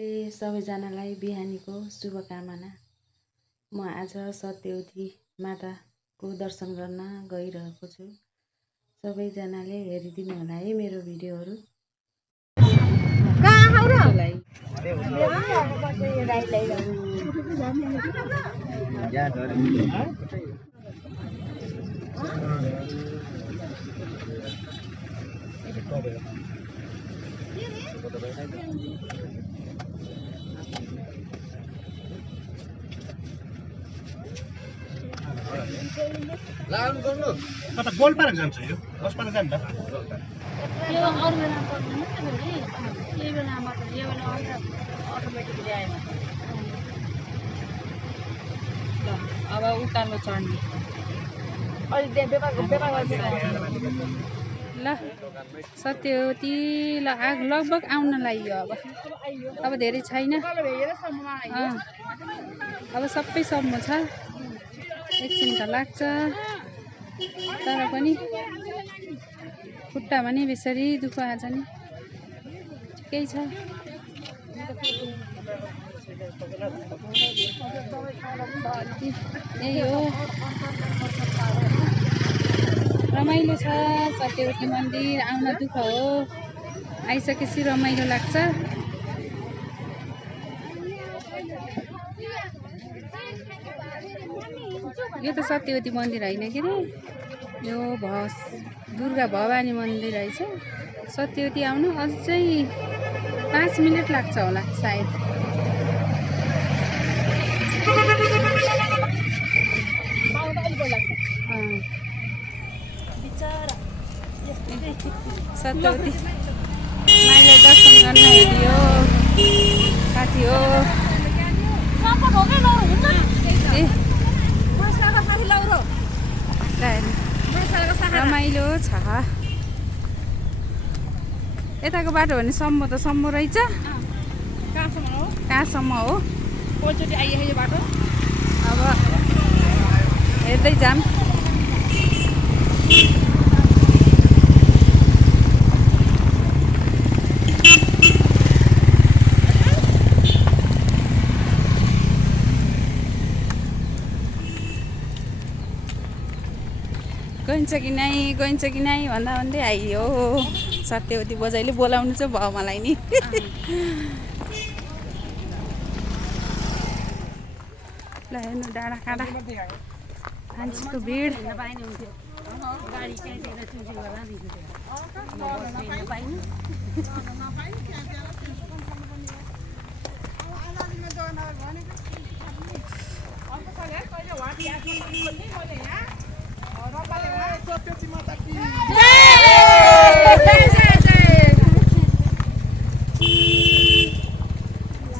नमस्ते सबैजनालाई बिहानीको शुभकामना। म आज सत्यवती माताको दर्शन गर्न गइरहेको छु। सबैजनाले हेरिदिनु होला है मेरो भिडियोहरू। कता गोलपारा जान्छ यो बसपारा जान्छ यो अरु बेला पर्दैन नि त यो बेला मात्र यो बेला अटोमेटिकली आयो ल अब उकालो चढ्ने अलि बेपार ल सत्यवती लगभग आउन लाग्यो अब धेरै छैन अब सबै सम्म छ एकछिन त लाग्छ तर पनि खुट्टा पनि बेसरी दुख आज नि ठिकै छ यही हो रमाइलो छ सत्यवती मन्दिर आउन दुःख हो आइसकेपछि रमाइलो लाग्छ यो त सत्यवती मन्दिर होइन के रे यो दुर्गा भवानी मन्दिर रहेछ सत्यवती आउनु अझै 5 मिनेट लाग्छ होला सायद सत्यवती माइले दर्शन गर्न हेरियो साथी हो रमाइलो छ यताको बाटो भने सम्म त सम्म रहेछ कहाँसम्म हो पहिलोचोटि आइयो यो बाटो अब हेर्दै जाम गइन्छ कि नै भन्दा भन्दै आइयो सत्यवती बजाइले बोलाउनु चाहिँ भयो मलाई नि ल हेर्नु डाँडा काँडा मान्छेको भिड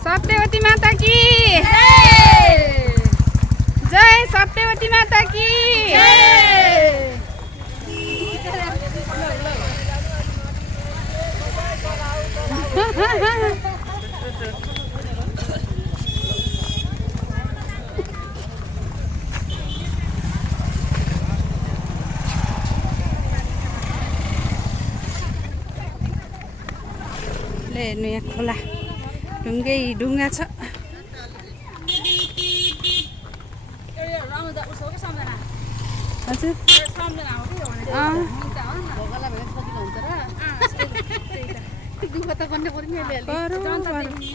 सत्यवती माता की जय सत्यवती माता की हेर्नु यहाँ खोला ढुङ्गा छ हजुर दुःख त गर्नु पर्ने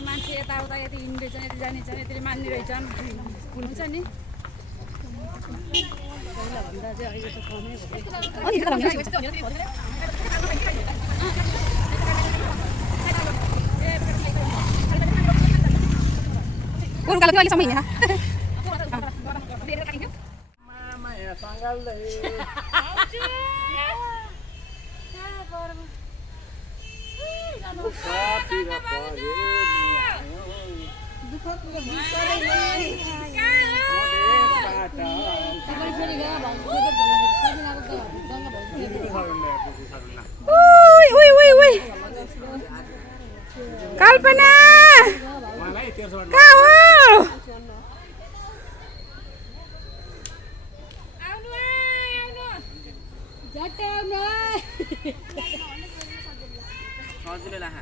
मान्छे यताउता यति हिँड्दैछन् यति जानेछन् यति मान्ने रहेछन् हुन्छ नि पहिलाभन्दा चाहिँ अहिले त कमै भयो अहिलेसम्म हिँड्ने कल्पना कहाँ हो सजिलो लाग्छ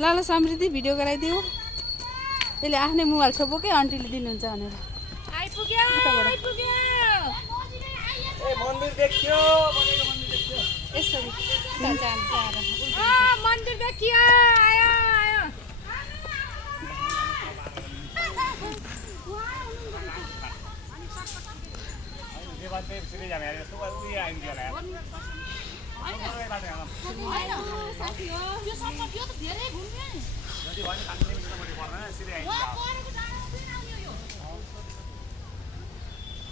ल ल समृद्धि भिडियो गराइदिऊ त्यसले आफ्नै मोबाइल छोपोकै आन्टीले दिनुहुन्छ भनेर यसरी मन्दिर देखियो आयो आयो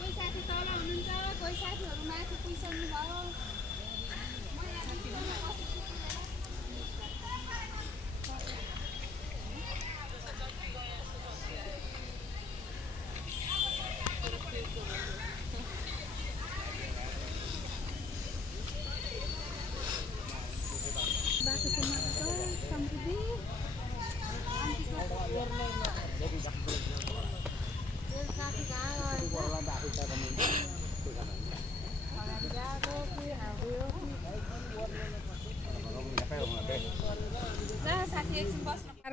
कोही साथी तल हुनुहुन्छ कोही साथीहरू माथि पुगिसक्नु भयो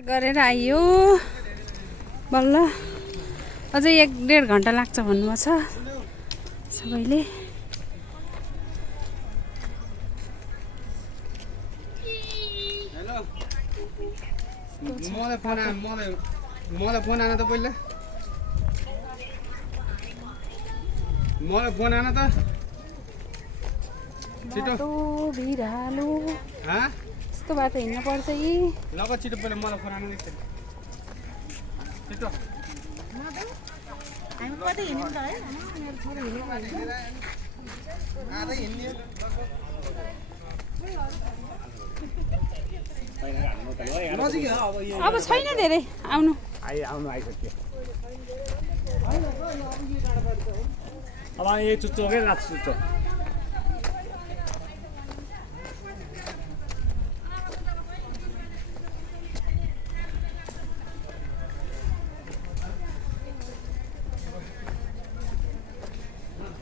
गरेर आइयो बल्ल अझै 1-1.5 घन्टा लाग्छ भन्नुभएको छ सबैले मलाई फोन आएन त पहिला मलाई फोन आएन त छिटो भिरालो यस्तो बाटो हिँड्नु पर्छ यी लग छिटो पहिला मलाई फोन आएन छिटो हामी कतै हिँड्यौँ त है मेरो छोरो हिँडेको आधा हिँड्ने अब छैन धेरै आउनु आइसक्यो अब यही चुच्चो के रात चुच्चो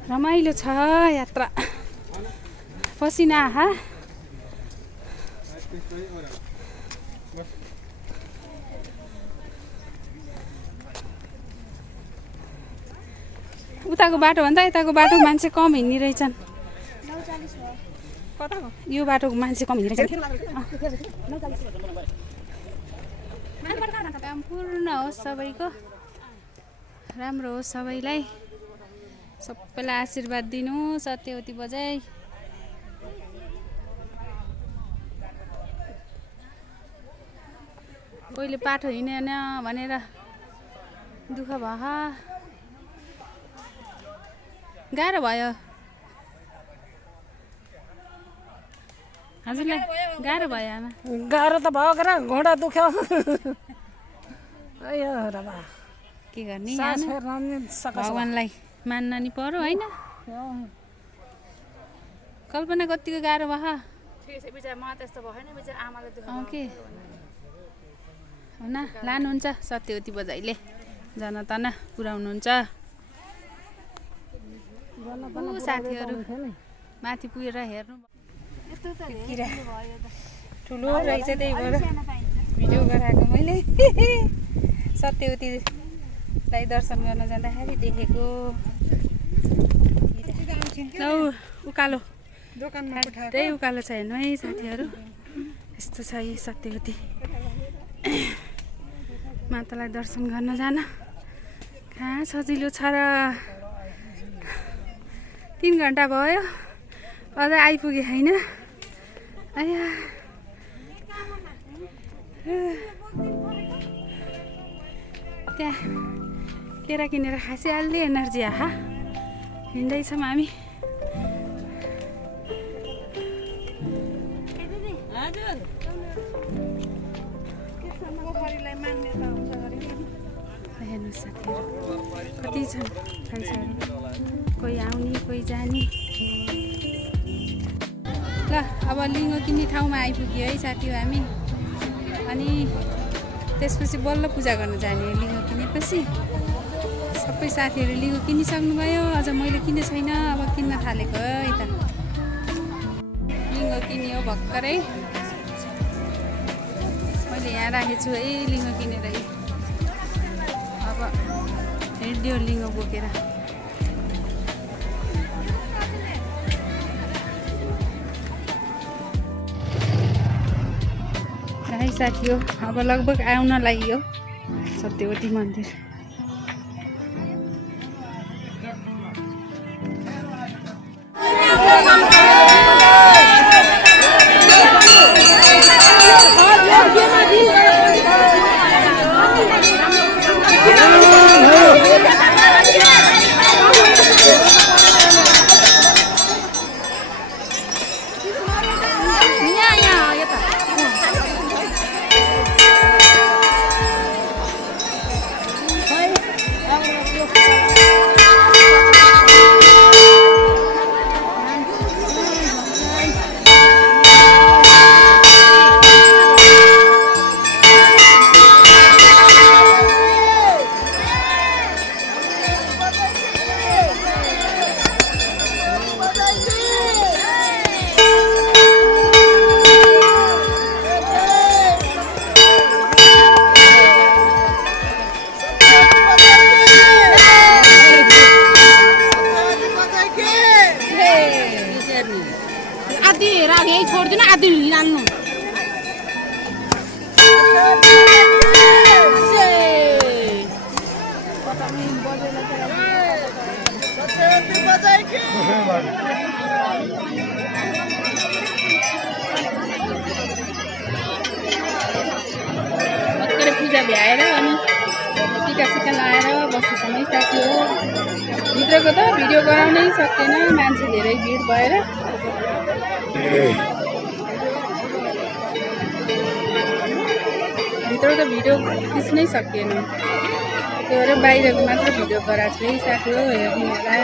रमाइलो छ यात्रा पसिना आहा उताको बाटो भन्दा यताको बाटो मान्छे कम हिँड्ने रहेछन् यो बाटोको मान्छे कम हिँड्ने रहेछन् सम्पूर्ण होस् सबैको राम्रो होस् सबैलाई सबैलाई आशीर्वाद दिनु सत्यवती बजाई कोहीले बाटो हिँडेन भनेर दुःख भयो गाह्रो भयो हजुरलाई गाह्रो भयो आमा गाह्रो त भयो के घोडा दुख्यो के गर्ने भगवान्लाई मान्न नि पर्यो होइन कल्पना कतिको गाह्रो भयो के होइन लानुहुन्छ सत्यवती बजाइले जनतान पुर्याउनुहुन्छ साथीहरू माथि पुगेर हेर्नु ठुलो रहेछ त्यही भएर भिडियो गराएको मैले सत्यवतीलाई दर्शन गर्न जाँदाखेरि देखेको उकालो त्यही उकालो छ हेर्नु है साथीहरू यस्तो छ यी सत्यवती मातालाई दर्शन गर्न जान कहाँ सजिलो छ र 3 घन्टा भयो अझै आइपुगे होइन आया त्यहाँ केरा किनेर खाइहाल्यो एनर्जी आहा हिँड्दैछौँ हामी हेर्नुहोस् साथीहरू कति छन् मान्छेहरू कोही आउने कोही जाने ल अब लिङ्गो किन्ने ठाउँमा आइपुग्यो है साथीहरू हामी अनि त्यसपछि बल्ल पूजा गर्न जाने लिङ्गो किनेपछि सबै साथीहरू लिङ्गो किनिसक्नुभयो अझ मैले किने छैन अब किन्न थालेको यता लिङ्गो किनियो भर्खरै मैले यहाँ राखेको छु है लिङ्गो किनेर अब हिँड्यो लिङ्गो बोकेर है साथी हो अब लगभग आउन लाग्यो सत्यवती मन्दिर पूजा भ्याएर अनि टिका लाएर बस्नुसँगै साथी हो भित्रको त भिडियो गराउनै सकेन मान्छे धेरै भिड भएर भित्र त भिडियो खिच्नै सकिएन त्यही भएर बाहिरको मात्र भिडियो गराएको छु है साथी हो हेर्नु होला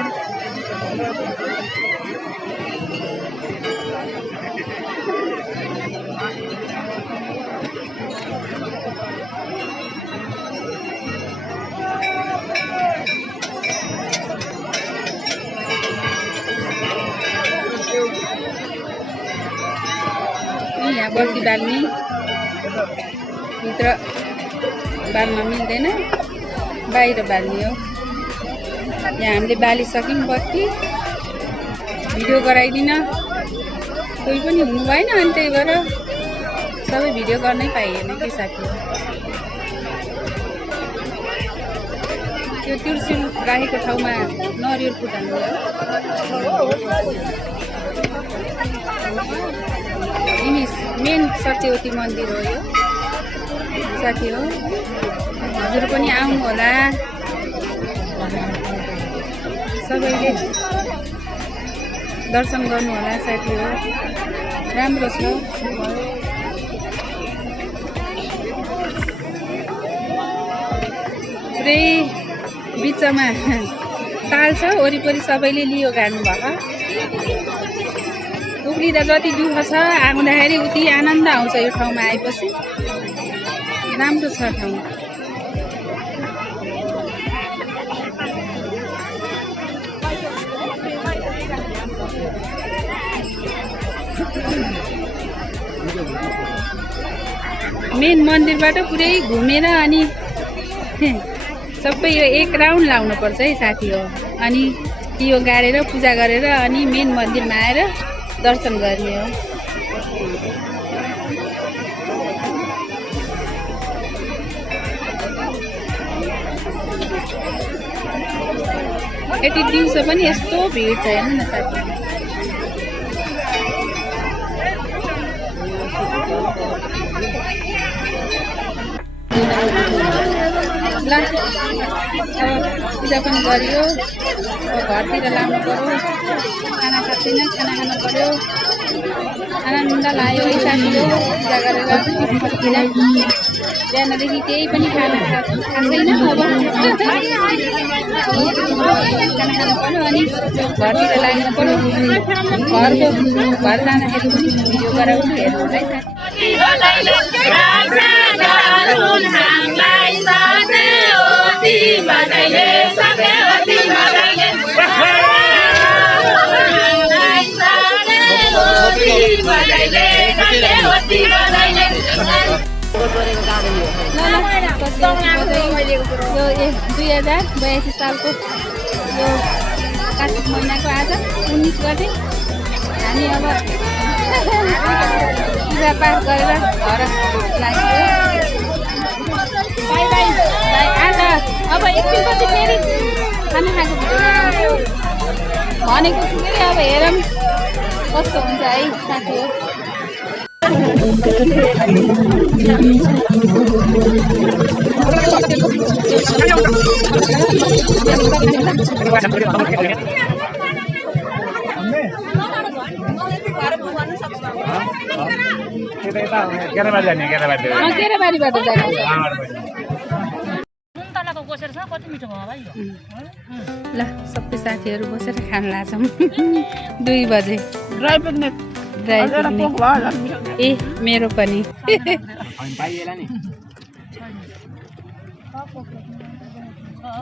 यहाँ बत्ती बाल्ने भित्र बाल्न मिल्दैन बाहिर बाल्ने हो यहाँ हामीले बालिसक्यौँ बत्ती भिडियो गराइदिन कोही पनि हुनु भएन अनि त्यही भएर सबै भिडियो गर्नै पाइएन के साथी त्यो त्रिशुल राखेको ठाउँमा नरिवल फुटाउने मेन सत्यवती मन्दिर हो यो साथी हो हजुर पनि आउनु होला सबैले दर्शन गर्नु होला साथी हो राम्रो छ पुरै बिचमा ताल छ वरिपरि सबैले लियो गाड्नु भएको उक्लिँदा जति दुःख छ आउँदाखेरि उति आनन्द आउँछ यो ठाउँमा आएपछि राम्रो छ ठाउँ मेन मन्दिरबाट पुरै घुमेर अनि सबै यो एक राउन्ड लाउनुपर्छ है साथी हो अनि यो गाडेर पूजा गरेर अनि मेन मन्दिरमा आएर दर्शन गर्ने हो यति दिउँसो पनि यस्तो भिड छ हेर्नु न साथी ल पूजा पनि गरियो घरतिर लानु पर्यो खाना खाँदैन खाना खानु पर्यो आनन्द लाग्यो है साथी हो पूजा गरेर बिहानदेखि केही पनि खाना खाँदैन अब खाना खानु पर्यो अनि घरतिर लाग्नु पर्यो घर जाँदाखेरि पनि भिडियो गराउँछु हेर्नु है साथी यो 2082 सालको यो कार्तिक महिनाको आज 19 गते हामी अब पूजापाठ गरेर घर लाग्यो। बाई बाई बाई आज अब एकछिनपछि फेरि खाना खाएको भनेको छु कि अब हेरौँ कस्तो हुन्छ है साथीहरू। केराबारीबाट जाने ल सबै साथीहरू बसेर खान लाग्छौँ 2 बजे ड्राई पिकनिक ए मेरो पनि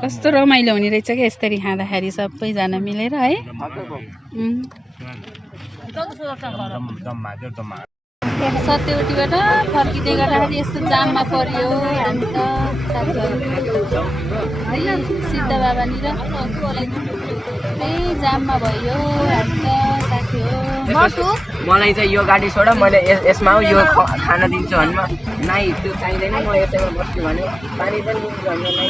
कस्तो रमाइलो हुने रहेछ क्या यसरी खाँदाखेरि सबैजना मिलेर है। सत्यवतीबाट फर्किँदै गर्दाखेरि यस्तो जाममा पर्यो हामी त सिद्ध बाबानिर त्यही जाममा भयो हामी त साथीहरू। मलाई चाहिँ यो गाडी छोड मैले यसमा यो खाना दिन्छु भने नाइ त्यो चाहिँदैन म यसैमा बस्छु भने पानी पनि दिन्छु भने नाइ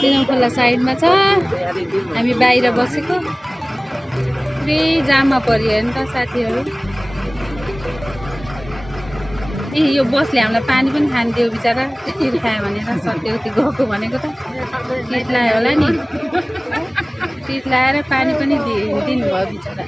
तिनौँ खोला साइडमा छ हामी बाहिर बसेको पुरै जाममा पर्यो नि त साथीहरू। ए यो बसले हामीलाई पानी पनि खानु दियो बिचरा त्यति खायो भनेर सत्यवती गएको भनेको त टिट लायो होला नि टिट लाएर पानी पनि दिनुभयो बिचरा।